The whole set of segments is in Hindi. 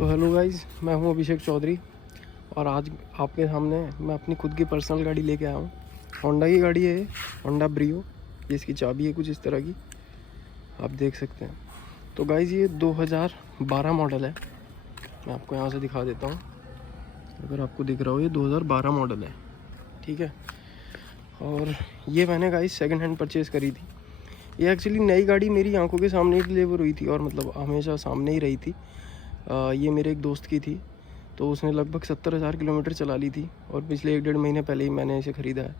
तो हेलो गाइस, मैं हूं अभिषेक चौधरी और आज आपके सामने मैं अपनी खुद की पर्सनल गाड़ी लेके आया हूं। होंडा की गाड़ी है, होंडा ब्रियो। ये इसकी चाबी है कुछ इस तरह की, आप देख सकते हैं। तो गाइस ये 2012 मॉडल है। मैं आपको यहाँ से दिखा देता हूँ, अगर आपको दिख रहा हो। ये 2012 मॉडल है, ठीक है। और ये मैंने गाइस सेकंड हैंड परचेज़ करी थी। ये एक्चुअली नई गाड़ी मेरी आंखों के सामने ही डिलीवर हुई थी और मतलब हमेशा सामने ही रही थी। ये मेरे एक दोस्त की थी, तो उसने लगभग 70,000 किलोमीटर चला ली थी और पिछले 1-1.5 महीने पहले ही मैंने इसे ख़रीदा है।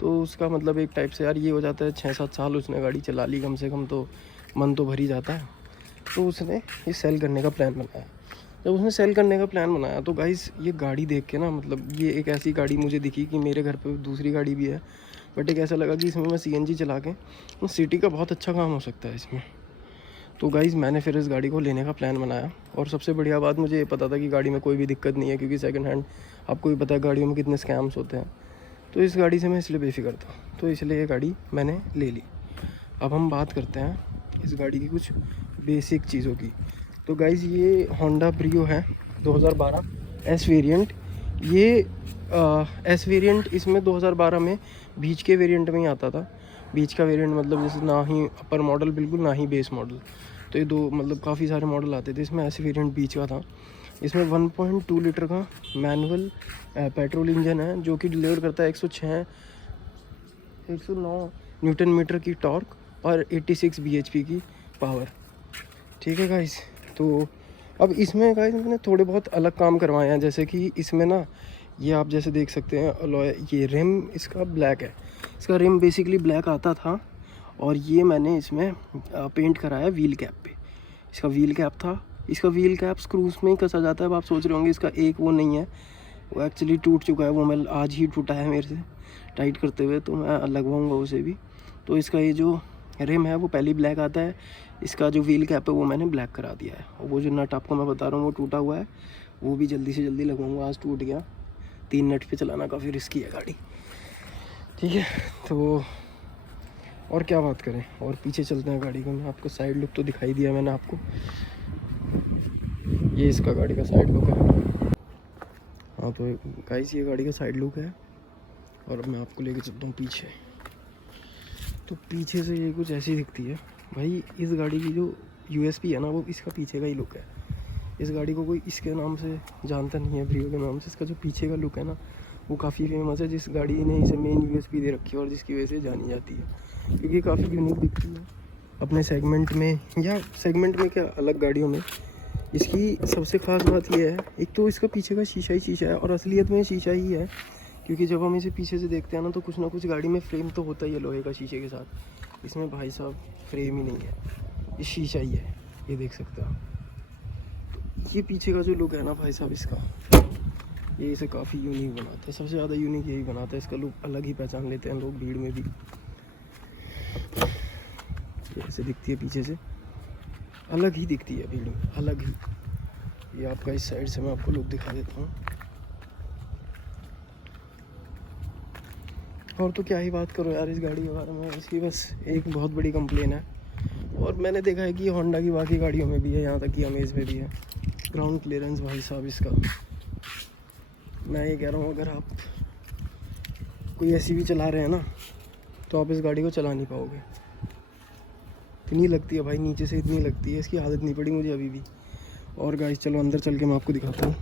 तो उसका मतलब एक टाइप से यार ये हो जाता है, 6-7 साल उसने गाड़ी चला ली कम से कम, तो मन तो भर ही जाता है। तो उसने ये सेल करने का प्लान बनाया। जब उसने सेल करने का प्लान बनाया तो गाइस ये गाड़ी देख के ना, मतलब ये एक ऐसी गाड़ी मुझे दिखी कि मेरे घर पे दूसरी गाड़ी भी है, बट एक ऐसा लगा कि इसमें मैं CNG चला के सिटी का बहुत अच्छा काम हो सकता है इसमें। तो गाइज़ मैंने फिर इस गाड़ी को लेने का प्लान बनाया और सबसे बढ़िया बात मुझे ये पता था कि गाड़ी में कोई भी दिक्कत नहीं है, क्योंकि सेकंड हैंड आपको भी पता है गाड़ियों में कितने स्कैम्स होते हैं। तो इस गाड़ी से मैं इसलिए बेफिक्र था, तो इसलिए ये गाड़ी मैंने ले ली। अब हम बात करते हैं इस गाड़ी की कुछ बेसिक चीज़ों की। तो गाइज़ ये होंडा ब्रियो है 2012 एस वेरिएंट। ये एस वेरिएंट इसमें 2012 में बीच के वेरिएंट में ही आता था। बीच का वेरिएंट मतलब जैसे ना ही अपर मॉडल बिल्कुल, ना ही बेस मॉडल। तो ये दो मतलब काफ़ी सारे मॉडल आते थे। इसमें ऐसे वेरिएंट बीच का था। इसमें 1.2 लीटर का मैनुअल पेट्रोल इंजन है, जो कि डिलीवर करता है 109 न्यूटन मीटर की टॉर्क और 86 bhp की पावर, ठीक है गाइस। तो अब इसमें गाइस मैंने थोड़े बहुत अलग काम करवाए हैं, जैसे कि इसमें ना ये आप जैसे देख सकते हैं अलॉय, ये रिम इसका ब्लैक है। इसका रिम बेसिकली ब्लैक आता था और ये मैंने इसमें पेंट कराया व्हील कैप पे। इसका व्हील कैप था, इसका व्हील कैप स्क्रूज में ही कसा जाता है। अब आप सोच रहे होंगे इसका एक वो नहीं है, वो एक्चुअली टूट चुका है। वो मैं आज ही टूटा है मेरे से टाइट करते हुए, तो मैं लगवाऊंगा उसे भी। तो इसका ये जो रिम है वो पहले ब्लैक आता है। इसका जो व्हील कैप है वो मैंने ब्लैक करा दिया है। और वो जो नट आपको मैं बता रहा हूँ वो टूटा हुआ है, वो भी जल्दी से जल्दी लगवाऊंगा। आज टूट गया। 3 नट पे चलाना काफ़ी रिस्की है गाड़ी, ठीक है। तो और क्या बात करें, और पीछे चलते हैं गाड़ी का। मैं आपको साइड लुक तो दिखाई दिया मैंने आपको, ये इसका गाड़ी का साइड लुक है। हाँ तो गाइस ये गाड़ी का साइड लुक है और मैं आपको लेके चलता हूँ पीछे। तो पीछे से ये कुछ ऐसी दिखती है भाई। इस गाड़ी की जो USP है ना, वो इसका पीछे का ही लुक है। इस गाड़ी को कोई इसके नाम से जानता नहीं है, ब्रियो के नाम से। इसका जो पीछे का लुक है ना, वो काफ़ी फेमस है। जिस गाड़ी ने इसे मेन USP दे रखी है और जिसकी वजह से जानी जाती है, क्योंकि काफ़ी यूनिक दिखती है अपने सेगमेंट में, या सेगमेंट में क्या अलग गाड़ियों में। इसकी सबसे ख़ास बात यह है, एक तो इसका पीछे का शीशा ही शीशा है, और असलियत में शीशा ही है, क्योंकि जब हम इसे पीछे से देखते हैं ना, तो कुछ ना कुछ गाड़ी में फ्रेम तो होता ही है लोहे का शीशे के साथ। इसमें भाई साहब फ्रेम ही नहीं है, ये शीशा ही है, ये देख सकते हो। ये पीछे का जो लुक है ना भाई साहब इसका, ये इसे काफ़ी यूनिक बनाता है। सबसे ज़्यादा यूनिक यही बनाता है, इसका लुक अलग ही पहचान लेते हैं लोग भीड़ में भी। ये ऐसे दिखती है पीछे से, अलग ही दिखती है भीड़ में, अलग ही। ये आपका इस साइड से मैं आपको लुक दिखा देता हूँ। और तो क्या ही बात करो यार इस गाड़ी के बारे में। इसकी बस एक बहुत बड़ी कंप्लेन है, और मैंने देखा है कि होंडा की बाकी गाड़ियों में भी है, यहाँ तक कि अमेज में भी है। ग्राउंड क्लियरेंस भाई साहब इसका, मैं ये कह रहा हूँ अगर आप कोई ऐसी भी चला रहे हैं ना, तो आप इस गाड़ी को चला नहीं पाओगे। इतनी लगती है भाई, नीचे से इतनी लगती है, इसकी आदत नहीं पड़ी मुझे अभी भी। और गाइस चलो अंदर चल के मैं आपको दिखाता हूँ।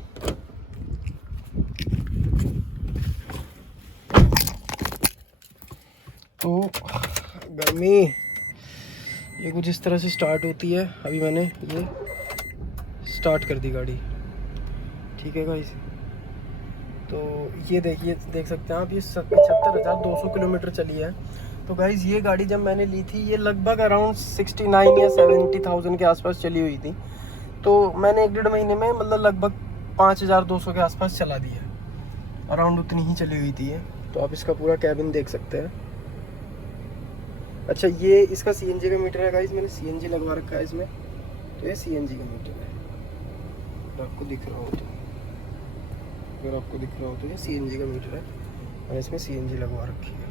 तो गर्मी ये कुछ इस तरह से स्टार्ट होती है। अभी मैंने ये स्टार्ट कर दी गाड़ी, ठीक है गाइस। तो ये देखिए, देख सकते हैं आप, ये 75,200 किलोमीटर चली है। तो गाइस ये गाड़ी जब मैंने ली थी, ये लगभग अराउंड 69 या 70,000 के आसपास चली हुई थी। तो मैंने 1-1.5 महीने में मतलब लगभग 5,200 के आसपास चला दी है, अराउंड उतनी ही चली हुई थी ये। तो आप इसका पूरा कैबिन देख सकते हैं। अच्छा ये इसका CNG का मीटर है गाइस, मैंने CNG लगवा रखा है इसमें। तो ये CNG का मीटर है, अगर आपको दिख रहा हो तो, अगर आपको दिख रहा हो तो ये CNG का मीटर है, मैंने इसमें CNG लगवा रखी है।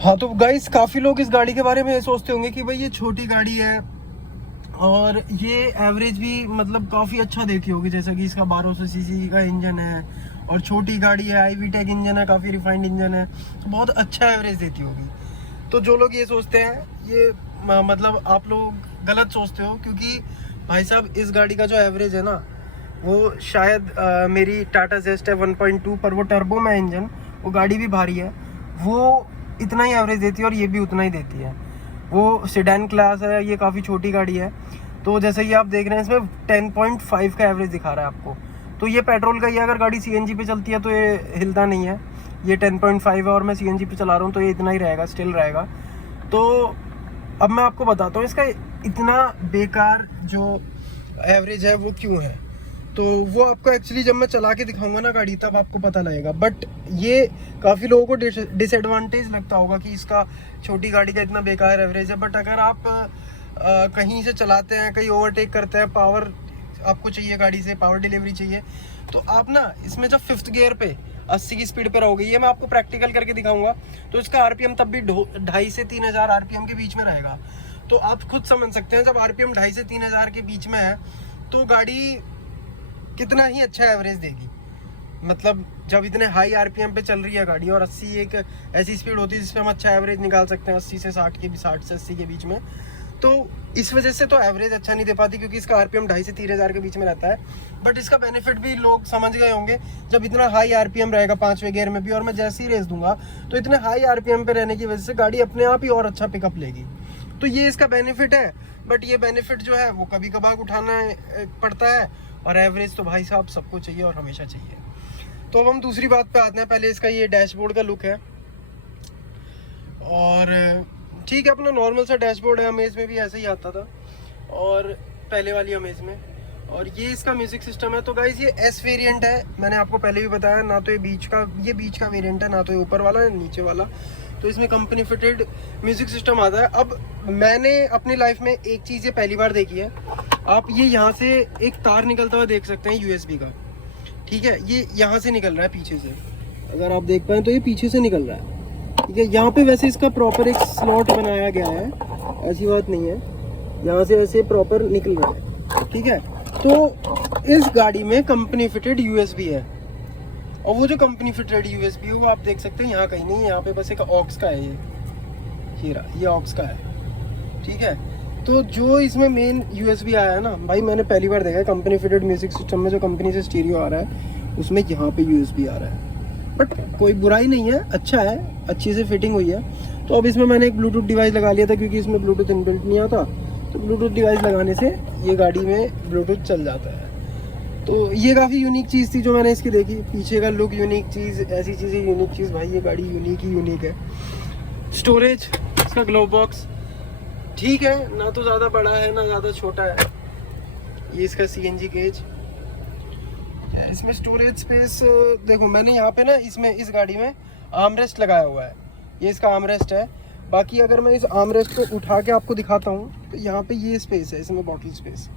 हाँ तो गाइस काफ़ी लोग इस गाड़ी के बारे में ये सोचते होंगे कि भाई ये छोटी गाड़ी है और ये एवरेज भी मतलब काफ़ी अच्छा देती होगी, जैसे कि इसका 1200 सीसी का इंजन है और छोटी गाड़ी है, आईवी टेक इंजन है, काफ़ी रिफाइंड इंजन है, तो बहुत अच्छा एवरेज देती होगी। तो जो लोग ये सोचते हैं ये मतलब आप लोग गलत सोचते हो, क्योंकि भाई साहब इस गाड़ी का जो एवरेज है ना वो शायद मेरी टाटा जेस्ट है 1.2 पर वो टर्बो में इंजन, वो गाड़ी भी भारी है, वो इतना ही एवरेज देती है और ये भी उतना ही देती है। वो सेडान क्लास है, ये काफ़ी छोटी गाड़ी है। तो जैसे कि आप देख रहे हैं इसमें 10.5 का एवरेज दिखा रहा है आपको, तो ये पेट्रोल का ही है। अगर गाड़ी सीएनजी पे चलती है तो ये हिलता नहीं है, ये 10.5 है और मैं सीएनजी पे चला रहा हूँ तो ये इतना ही रहेगा, स्टिल रहेगा। तो अब मैं आपको बताता हूँ इसका इतना बेकार जो एवरेज है वो क्यों है। तो वो आपको एक्चुअली जब मैं चला के दिखाऊंगा ना गाड़ी तब आपको पता लगेगा। बट ये काफ़ी लोगों को डिसएडवांटेज लगता होगा कि इसका छोटी गाड़ी का इतना बेकार एवरेज है। बट अगर आप कहीं से चलाते हैं, कहीं ओवरटेक करते हैं, पावर आपको चाहिए, गाड़ी से पावर डिलीवरी चाहिए, तो आप ना इसमें जब 5th गियर पे 80 की स्पीड पे रहोगे, ये मैं आपको प्रैक्टिकल करके दिखाऊंगा, तो इसका आरपीएम तब भी 2,500 से 3,000 आरपीएम के बीच में रहेगा। तो आप खुद समझ सकते हैं जब आरपीएम 2,500 से 3,000 के बीच में है तो गाड़ी कितना ही अच्छा एवरेज देगी। मतलब जब इतने हाई आरपीएम पे चल रही है गाड़ी और 80 एक ऐसी स्पीड होती है जिसपे हम अच्छा एवरेज निकाल सकते हैं, 80 से 60 के, 60 से 80 के बीच में, तो इस वजह से तो एवरेज अच्छा नहीं दे पाती, क्योंकि इसका आरपीएम 2,500 से 3,000 के बीच में रहता है। बट इसका बेनिफिट भी लोग समझ गए होंगे, जब इतना हाई आरपीएम रहेगा 5वें गियर में भी और मैं जैसे ही रेस दूंगा तो इतने हाई आरपीएम पे रहने की वजह से गाड़ी अपने आप ही और अच्छा पिकअप लेगी। तो ये इसका बेनिफिट है। बट ये बेनिफिट जो है वो कभी कभार उठाना पड़ता है, और एवरेज तो भाई साहब सबको चाहिए और हमेशा चाहिए। तो अब हम दूसरी बात पे आते हैं। पहले इसका ये डैशबोर्ड का लुक है, और ठीक है अपना नॉर्मल सा डैशबोर्ड है, अमेज में भी ऐसे ही आता था और पहले वाली अमेज में। और ये इसका म्यूजिक सिस्टम है। तो गाइस ये एस वेरिएंट है, मैंने आपको पहले भी बताया, ना तो ये बीच का वेरिएंट है, ना तो ये ऊपर वाला है नीचे वाला। तो इसमें कंपनी फिटेड म्यूजिक सिस्टम आता है। अब मैंने अपनी लाइफ में एक चीज़ ये पहली बार देखी है, आप ये यहाँ से एक तार निकलता हुआ देख सकते हैं यूएसबी का, ठीक है, ये यहाँ से निकल रहा है पीछे से, अगर आप देख पाएँ तो ये पीछे से निकल रहा है, ठीक है। यहाँ पे वैसे इसका प्रॉपर एक स्लॉट बनाया गया है, ऐसी बात नहीं है, यहाँ से ऐसे प्रॉपर निकल रहा है, ठीक है। तो इस गाड़ी में कंपनी फिटेड यूएसबी है, और वो जो कंपनी फिटेड यूएसबी है वो आप देख सकते हैं यहाँ कहीं नहीं है, यहाँ पे बस एक ऑक्स का है, ये ऑक्स का है, ठीक है। तो जो इसमें मेन यूएसबी आया है ना भाई, मैंने पहली बार देखा है कंपनी फिटेड म्यूजिक सिस्टम में जो कंपनी से स्टीरियो आ रहा है उसमें यहाँ पे यूएसबी आ रहा है। बट कोई बुराई नहीं है, अच्छा है, अच्छी से फिटिंग हुई है। तो अब इसमें मैंने एक ब्लूटूथ डिवाइस लगा लिया था, क्योंकि इसमें ब्लूटूथ इनबिल्ट नहीं आता, तो ब्लूटूथ डिवाइस लगाने से ये गाड़ी में ब्लूटूथ चल जाता है। तो ये काफ़ी यूनिक चीज़ थी जो मैंने इसकी देखी, पीछे का लुक यूनिक चीज़, ऐसी चीज़ें यूनिक चीज़, भाई ये गाड़ी यूनिक ही यूनिक है। स्टोरेज, इसका ग्लोव बॉक्स ठीक है, ना तो ज़्यादा बड़ा है ना ज़्यादा छोटा है। ये इसका सीएनजी गेज, इसमें स्टोरेज स्पेस देखो, मैंने यहाँ पे ना इसमें इस गाड़ी में आर्मरेस्ट लगाया हुआ है, ये इसका आर्मरेस्ट है। बाकी अगर मैं इस आर्मरेस्ट को उठा के आपको दिखाता हूँ तो यहाँ पे ये स्पेस है, इसमें बॉटल स्पेस,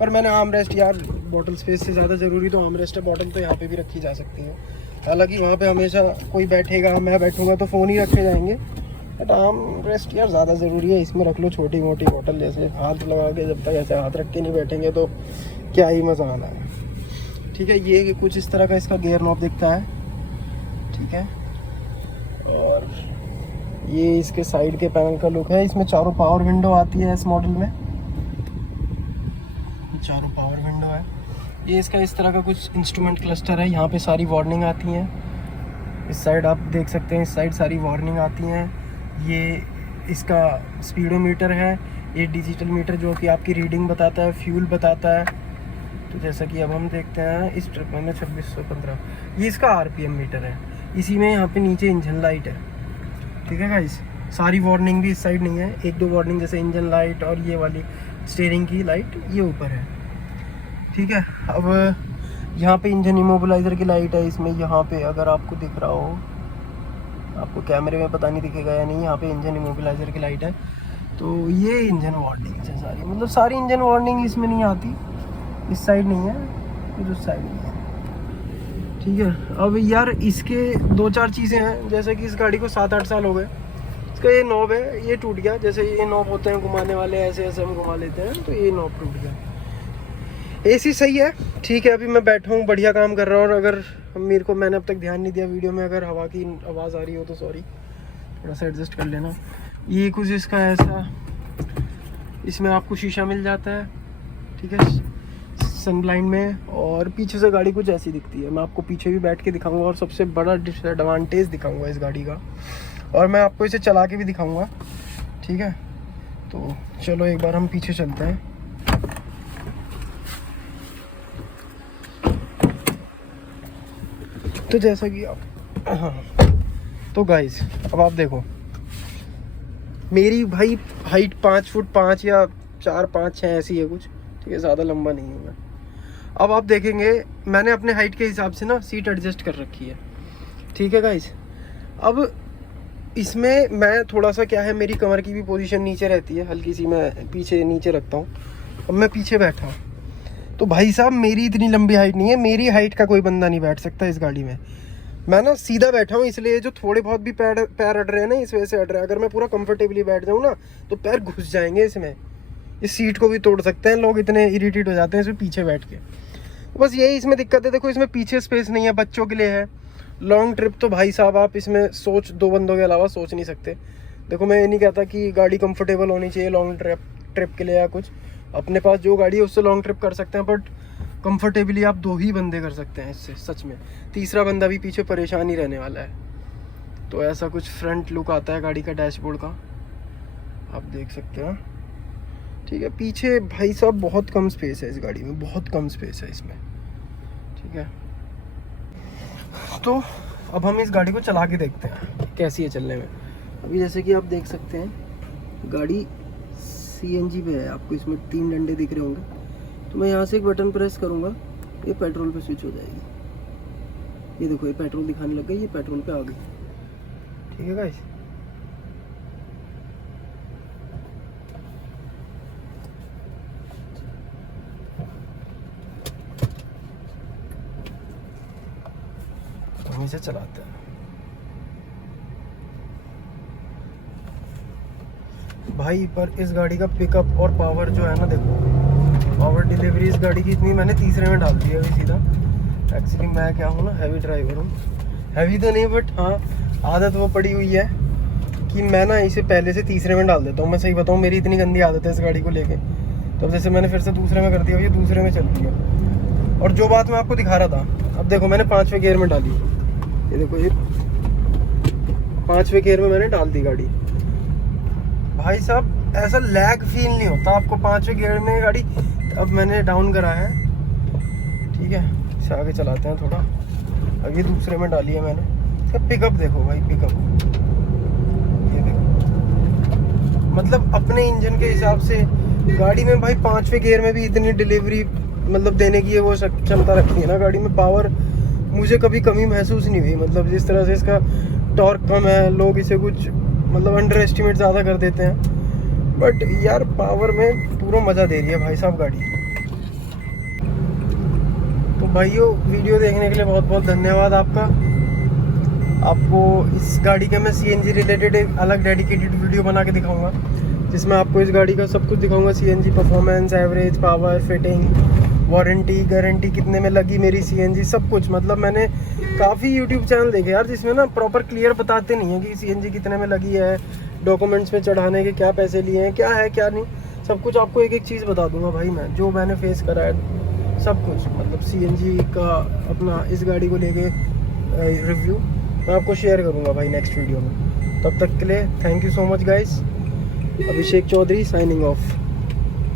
पर मैंने आर्मरेस्ट, यार बॉटल स्पेस से ज़्यादा ज़रूरी तो आर्मरेस्ट है, बॉटल तो यहाँ पे भी रखी जा सकती है। हालांकि वहाँ पे हमेशा कोई बैठेगा, मैं बैठूँगा तो फ़ोन ही रखे जाएंगे, बट आर्मरेस्ट यार ज़्यादा ज़रूरी है, इसमें रख लो छोटी मोटी बॉटल, जैसे हाथ लगा के, जब तक ऐसे हाथ रख के नहीं बैठेंगे तो क्या ही मज़ा आना है, ठीक है। ये कुछ इस तरह का इसका गियर नॉब दिखता है, ठीक है। और ये इसके साइड के पैनल का लुक है। इसमें चारों पावर विंडो आती है इस मॉडल में, चारों पावर विंडो है। ये इसका इस तरह का कुछ इंस्ट्रूमेंट क्लस्टर है, यहाँ पे सारी वार्निंग आती हैं, इस साइड आप देख सकते हैं, इस साइड सारी वार्निंग आती हैं। ये इसका स्पीडोमीटर है, ये डिजिटल मीटर जो कि आपकी रीडिंग बताता है, फ्यूल बताता है। तो जैसा कि अब हम देखते हैं इस ट्रिप में 2615, ये इसका आरपीएम मीटर है। इसी में यहाँ पे नीचे इंजन लाइट है, ठीक है गाइस। सारी वार्निंग भी इस साइड नहीं है, एक दो वार्निंग जैसे इंजन लाइट और ये वाली स्टीयरिंग की लाइट ये ऊपर है, ठीक है। अब यहाँ पे इंजन इमोबिलाइज़र की लाइट है इसमें, यहाँ पे अगर आपको दिख रहा हो, आपको कैमरे में पता नहीं दिखेगा या नहीं, यहाँ पे इंजन इमोबिलाइज़र की लाइट है। तो ये इंजन वार्निंग है सारी, मतलब सारी इंजन वार्निंग इसमें नहीं आती, इस साइड नहीं है, फिर उस साइड नहीं है, ठीक है। अब यार इसके दो चार चीज़ें हैं, जैसे कि इस गाड़ी को 7-8 साल हो गए, इसका ये नॉब है, ये टूट गया। जैसे ये नॉब होते हैं घुमाने वाले, ऐसे ऐसे हम घुमा लेते हैं, तो ये नॉब टूट गया। एसी सही है, ठीक है। अभी मैं बैठा हूँ, बढ़िया काम कर रहा हूँ। और अगर मेरे को, मैंने अब तक ध्यान नहीं दिया वीडियो में, अगर हवा की आवाज़ आ रही हो तो सॉरी, थोड़ा सा एडजस्ट कर लेना। ये कुछ इसका ऐसा, इसमें आपको शीशा मिल जाता है, ठीक है, सन ब्लाइंड में। और पीछे से गाड़ी कुछ ऐसी दिखती है। मैं आपको पीछे भी बैठ के दिखाऊंगा और सबसे बड़ा डिसएडवांटेज दिखाऊंगा इस गाड़ी का, और मैं आपको इसे चला के भी दिखाऊंगा, ठीक है। तो चलो एक बार हम पीछे चलते हैं। तो जैसा कि आप, हाँ, तो गाइस अब आप देखो, मेरी भाई हाइट 5 फुट 5 या 4 5 6 ऐसी है कुछ, ठीक है, ज़्यादा लंबा नहीं हूँ मैं। अब आप देखेंगे मैंने अपने हाइट के हिसाब से ना सीट एडजस्ट कर रखी है, ठीक है गाइस। अब इसमें मैं थोड़ा सा, क्या है, मेरी कमर की भी पोजीशन नीचे रहती है हल्की सी, मैं पीछे नीचे रखता हूँ। अब मैं पीछे बैठा हूँ, तो भाई साहब मेरी इतनी लंबी हाइट नहीं है, मेरी हाइट का कोई बंदा नहीं बैठ सकता इस गाड़ी में। मैं ना सीधा बैठा हूँ, इसलिए जो थोड़े बहुत भी पैर अड़ रहे हैं ना, इस वजह से अड़ रहा है। अगर मैं पूरा कंफर्टेबली बैठ जाऊँ ना, तो पैर घुस जाएंगे इसमें, इस सीट को भी तोड़ सकते हैं लोग, इतने इरिटेट हो जाते हैं इसमें पीछे बैठ के। बस यही इसमें दिक्कत है। देखो इसमें पीछे स्पेस नहीं है, बच्चों के लिए है। लॉन्ग ट्रिप तो भाई साहब आप इसमें सोच, 2 बंदों के अलावा सोच नहीं सकते। देखो मैं ये नहीं कहता कि गाड़ी कंफर्टेबल होनी चाहिए लॉन्ग ट्रिप के लिए या कुछ, अपने पास जो गाड़ी है उससे लॉन्ग ट्रिप कर सकते हैं, बट कंफर्टेबली आप 2 ही बंदे कर सकते हैं इससे, सच में। तीसरा बंदा भी पीछे परेशान ही रहने वाला है। तो ऐसा कुछ फ्रंट लुक आता है गाड़ी का, डैशबोर्ड का, आप देख सकते हैं, ठीक है। पीछे भाई साहब बहुत कम स्पेस है इस गाड़ी में, बहुत कम स्पेस है इसमें, ठीक है। तो अब हम इस गाड़ी को चला के देखते हैं कैसी है चलने में। अभी जैसे कि आप देख सकते हैं गाड़ी CNG पे है, आपको इसमें 3 डंडे दिख रहे होंगे। तो मैं यहाँ से एक बटन प्रेस करूँगा, ये पेट्रोल पे स्विच हो जाएगी। ये देखो ये पेट्रोल दिखाने लग गई, ये पेट्रोल पे आ गई, ठीक है गाइस। हम इसे चलाते हैं। भाई पर इस गाड़ी का पिकअप और पावर जो है ना, देखो पावर डिलीवरी इस गाड़ी की इतनी, मैंने तीसरे में डाल दी है अभी सीधा। एक्चुअली मैं क्या हूँ ना, हैवी ड्राइवर हूँ, हैवी तो नहीं बट हाँ आदत वो पड़ी हुई है कि मैं ना इसे पहले से तीसरे में डाल देता हूँ। मैं सही बताऊँ, मेरी इतनी गंदी आदत है इस गाड़ी को लेके। तो अब जैसे मैंने फिर से दूसरे में कर दिया, ये दूसरे में चल रही है। और जो बात मैं आपको दिखा रहा था, अब देखो मैंने 5वें गियर में डाली, ये देखो ये 5वें गियर में मैंने डाल दी गाड़ी। भाई साहब ऐसा लैग फील नहीं होता आपको 5वें गियर में गाड़ी। अब मैंने डाउन करा है, ठीक है, इसे आगे चलाते हैं थोड़ा। अब ये दूसरे में डाली है मैंने। इसका पिकअप देखो भाई, पिकअप ये देखो, मतलब अपने इंजन के हिसाब से गाड़ी में भाई 5वें गियर में भी इतनी डिलीवरी मतलब देने की है वो क्षमता रखती है ना गाड़ी में। पावर मुझे कभी कमी महसूस नहीं हुई, मतलब जिस तरह से इसका टॉर्क कम है, लोग इसे कुछ मतलब अंडर एस्टिमेट ज़्यादा कर देते हैं, बट यार पावर में पूरा मज़ा दे रही है भाई साहब गाड़ी। तो भाइयों वीडियो देखने के लिए बहुत बहुत धन्यवाद आपका। आपको इस गाड़ी के मैं CNG रिलेटेड एक अलग डेडिकेटेड वीडियो बना के दिखाऊंगा, जिसमें आपको इस गाड़ी का सब कुछ दिखाऊंगा, CNG performance, average, power, fitting, warranty, guarantee, कितने में लगी मेरी CNG, सब कुछ। मतलब मैंने काफ़ी यूट्यूब चैनल देखे यार जिसमें ना प्रॉपर क्लियर बताते नहीं है कि CNG कितने में लगी है, डॉक्यूमेंट्स में चढ़ाने के क्या पैसे लिए हैं, क्या है क्या नहीं, सब कुछ आपको एक एक चीज़ बता दूंगा भाई मैं, जो मैंने फेस करा है सब कुछ। मतलब CNG का अपना इस गाड़ी को लेके रिव्यू मैं आपको शेयर करूंगा भाई नेक्स्ट वीडियो में। तब तक के लिए thank you so much guys. Abhishek Chaudhary signing of.